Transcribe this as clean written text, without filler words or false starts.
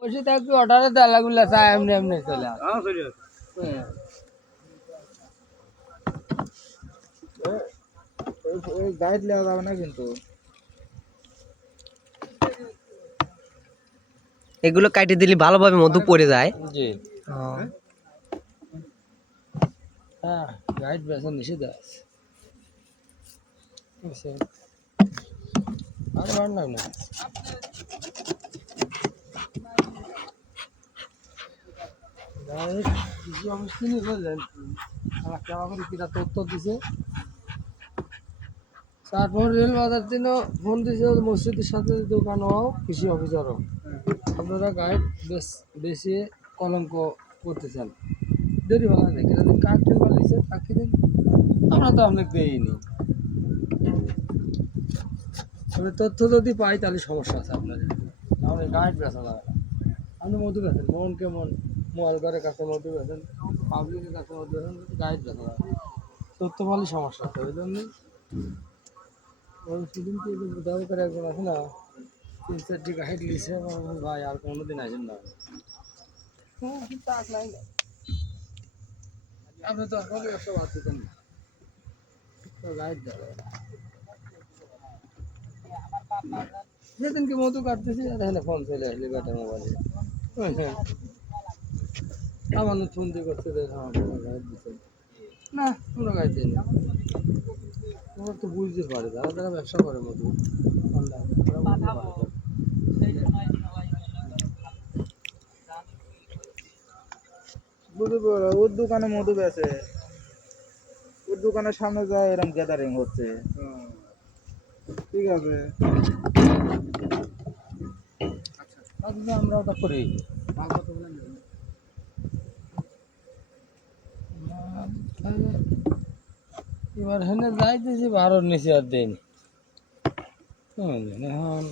বসে থাকবি অর্ডারে তেলাগুলা চা এমনি এমনি চলে আসে। হ্যাঁ। গাইড নেওয়া যাবে না কিন্তু এগুলো কাটে দিলে ভালোভাবে মধু পড়ে যায়। জি ও, হ্যাঁ গাইড বেচা নিষেধ আছে বুঝছেন? আর বাড়লাম না গাইড কৃষি অফিস তিনি বললেন আমাকে আমাকে কিনা তথ্য দিছে তারপর রেল বাজার দিনও ফোন দিছে মসজিদের সাথে দোকানও কৃষি অফিসারও আপনারা গাইড বেশি কলঙ্ক করতেছেন দেরি ভালো নাকি দিন কাকটি বলিছে কাকি দিন আমরা তো আপনাকে দেইনি তবে তথ্য যদি পাই তাহলে সমস্যা আছে আপনাদের তাহলে গাইড বেচা যাবে না আপনি মধু বেছেন মন কেমন মোয়ালঘরের কাছে মধু বেছেন পাবলিকের কাছে মধু বেছেন গাইড বেচা যাবে না। তথ্য পালে সমস্যা আছে ওই জন্যই ওই সেদিনকে দাবি করে একজন আছে না 3-4টি গাইড লিছে ভাই আর কোনোদিন আসেন না আপনি তো আসলে ব্যবসা বাদ দিতেন না তো গাইড দেবে যেদিনকে মধু কাটতেছি আর এখানে ফোন চলে আসলে বেটার মোবাইলে আমার ফোন দিয়ে করতে গাইড দিচ্ছে না কোনো গাইড দিই না তোমরা তো বুঝতে পারে যারা যারা ব্যবসা করে মধু অনলাইন তারা বুঝতে বুঝতে পারো ওর দোকানে মধু বেচে ওর দোকানের সামনে যায় এরকম গ্যাদারিং হচ্ছে ঠিক আছে পারে আমরা ওটা করি এবার হেনে যাইতেছি 12 নিচে আর দেয়নি এখন